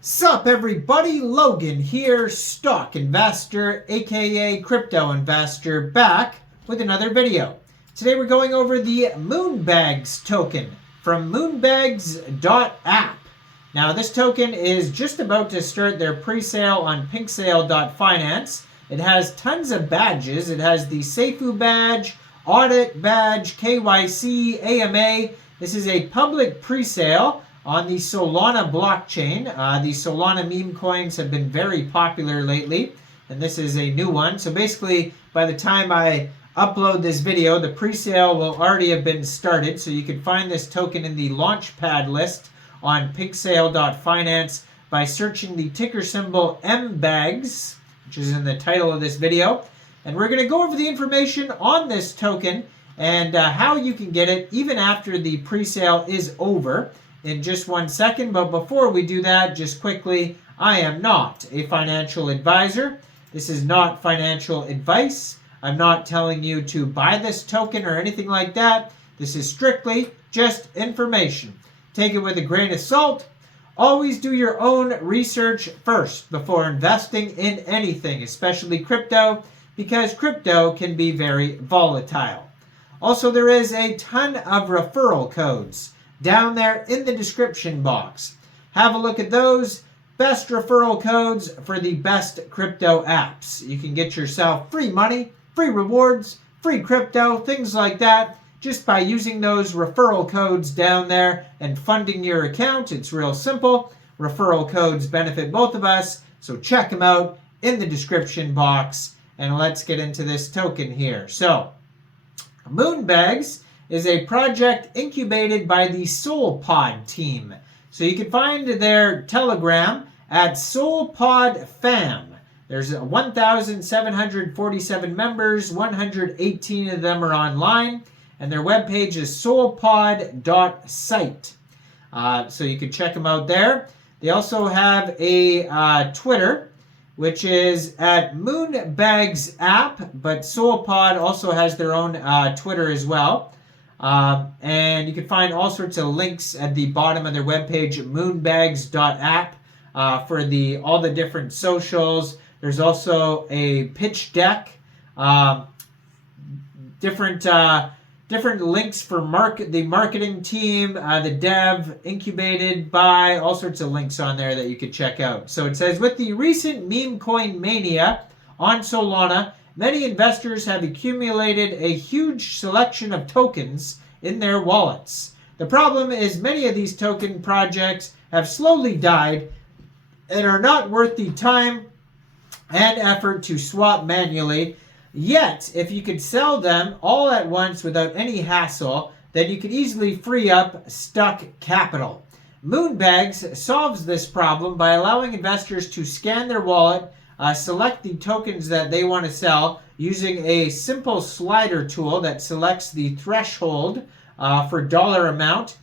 Sup everybody, Logan here, stock investor aka crypto investor, back with another video. Today we're going over the Moonbags token from Moonbags.App. Now this token is just about to start their pre-sale on Pinksale.finance. It has tons of badges. It has the Seifu badge, Audit badge, KYC, AMA. This is a public pre-sale on the Solana blockchain. The Solana meme coins have been very popular lately, and this is a new one. So basically, by the time I upload this video, the pre-sale will already have been started. So you can find this token in the launchpad list on Pinksale.finance by searching the ticker symbol Mbags, which is in the title of this video. And we're going to go over the information on this token and how you can get it even after the pre-sale is over in just 1 second. But before we do that, just quickly, I am not a financial advisor. This is not financial advice. I'm not telling you to buy this token or anything like that. This is strictly just information. Take it with a grain of salt. Always do your own research first before investing in anything, especially crypto, because crypto can be very volatile. Also, there is a ton of referral codes down there in the description box. Have a look at those. Best referral codes for the best crypto apps. You can get yourself free money, free rewards, free crypto, things like that, just by using those referral codes down there and funding your account. It's real simple. Referral codes benefit both of us, so check them out in the description box. And let's get into this token here. So, Moonbags is a project incubated by the SoulPod team. So you can find their Telegram at SoulPodFam. There's 1,747 members, 118 of them are online, and their webpage is soulpod.site. So you can check them out there. They also have a Twitter, which is at Moonbags.App, but SoulPod also has their own Twitter as well. And you can find all sorts of links at the bottom of their webpage, Moonbags.App, for all the different socials. There's also a pitch deck, different links for the marketing team, the dev, incubated by, all sorts of links on there that you could check out. So it says, with the recent meme coin mania on Solana, many investors have accumulated a huge selection of tokens in their wallets. The problem is many of these token projects have slowly died and are not worth the time and effort to swap manually. Yet, if you could sell them all at once without any hassle, then you could easily free up stuck capital. Moonbags solves this problem by allowing investors to scan their wallet, select the tokens that they want to sell using a simple slider tool that selects the threshold for dollar amount.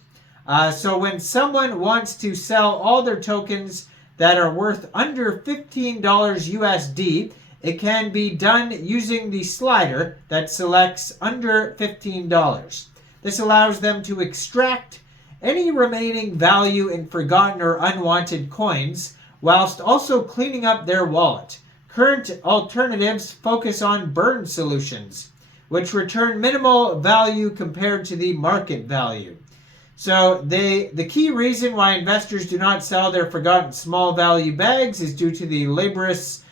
So when someone wants to sell all their tokens that are worth under $15 USD, it can be done using the slider that selects under $15. This allows them to extract any remaining value in forgotten or unwanted coins, whilst also cleaning up their wallet. Current alternatives focus on burn solutions, which return minimal value compared to the market value. So the key reason why investors do not sell their forgotten small value bags is due to the laborious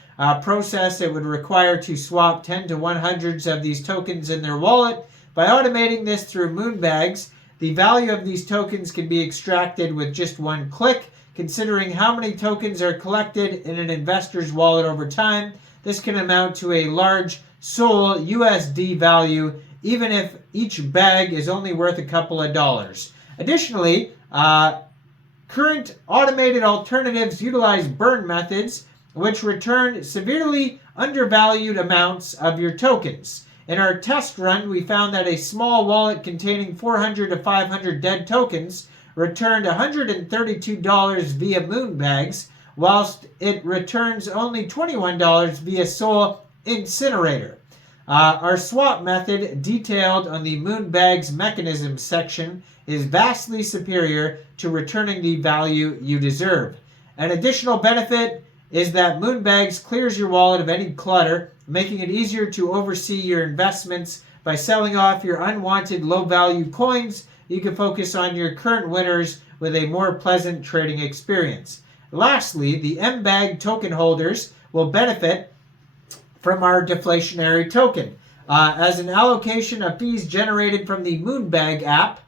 process it would require to swap 10 to 100s of these tokens in their wallet. By automating this through Moonbags, the value of these tokens can be extracted with just one click. Considering how many tokens are collected in an investor's wallet over time, this can amount to a large Sol USD value, even if each bag is only worth a couple of dollars. Additionally, current automated alternatives utilize burn methods, which return severely undervalued amounts of your tokens. In our test run, we found that a small wallet containing 400 to 500 dead tokens returned $132 via Moonbags, whilst it returns only $21 via Sol Incinerator. Our swap method, detailed on the Moonbags mechanism section, is vastly superior to returning the value you deserve. An additional benefit is that Moonbags clears your wallet of any clutter, making it easier to oversee your investments. By selling off your unwanted low-value coins, you can focus on your current winners with a more pleasant trading experience. Lastly, the Mbag token holders will benefit from our deflationary token. As an allocation of fees generated from the Moonbags.App,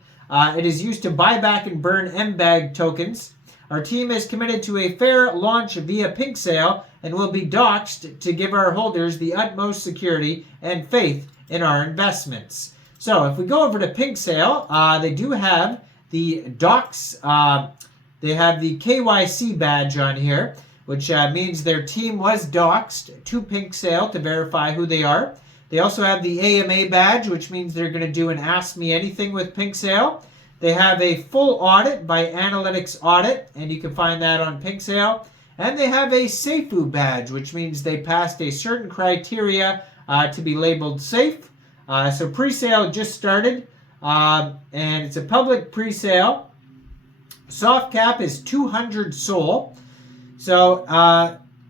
it is used to buy back and burn Mbag tokens. Our team is committed to a fair launch via Pinksale and will be doxed to give our holders the utmost security and faith in our investments. So if we go over to Pinksale, they do have the docs. They have the KYC badge on here, which means their team was doxed to Pinksale to verify who they are. They also have the AMA badge, which means they're going to do an Ask Me Anything with Pinksale. They have a full audit by Analytics Audit, and you can find that on Pinksale. And they have a SAFU badge, which means they passed a certain criteria to be labeled safe. So pre-sale just started, and it's a public pre-sale. Soft cap is 200 SOL. So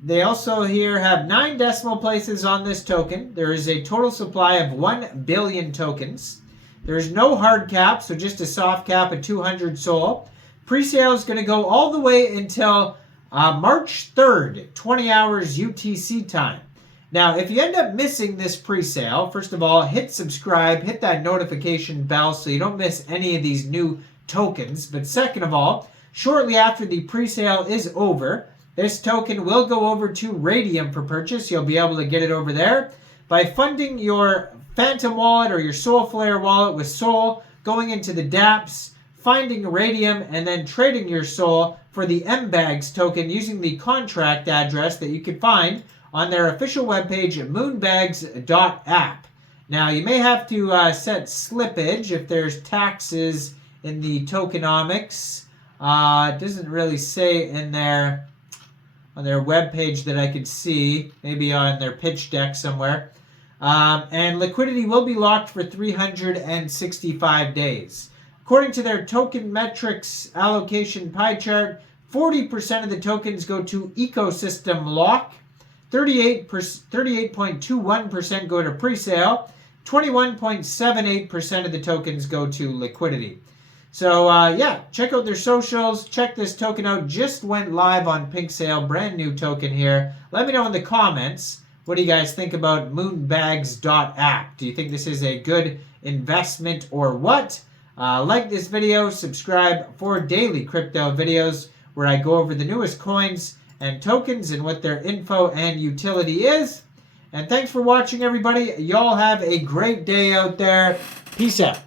they also here have 9 decimal places on this token. There is a total supply of 1 billion tokens. There is no hard cap, so just a soft cap of 200 SOL. Pre-sale is going to go all the way until March 3rd, 20 hours UTC time. Now, if you end up missing this pre-sale, first of all, hit subscribe, hit that notification bell so you don't miss any of these new tokens. But second of all, shortly after the pre-sale is over, this token will go over to Raydium for purchase. You'll be able to get it over there by funding your Phantom wallet or your Soulflare wallet with Sol, going into the dApps, finding Raydium, and then trading your Sol for the Mbags token using the contract address that you can find on their official webpage at Moonbags.App. Now, you may have to set slippage if there's taxes in the Tokenomics. It doesn't really say in there on their webpage that I could see, maybe on their pitch deck somewhere. And liquidity will be locked for 365 days. According to their token metrics allocation pie chart, 40% of the tokens go to ecosystem lock, 38.21% go to presale, 21.78% of the tokens go to liquidity. So yeah, check out their socials. Check this token out. Just went live on Pinksale. Brand new token here. Let me know in the comments. What do you guys think about Moonbags.App? Do you think this is a good investment or what? Like this video, subscribe for daily crypto videos where I go over the newest coins and tokens and what their info and utility is. And thanks for watching, everybody. Y'all have a great day out there. Peace out.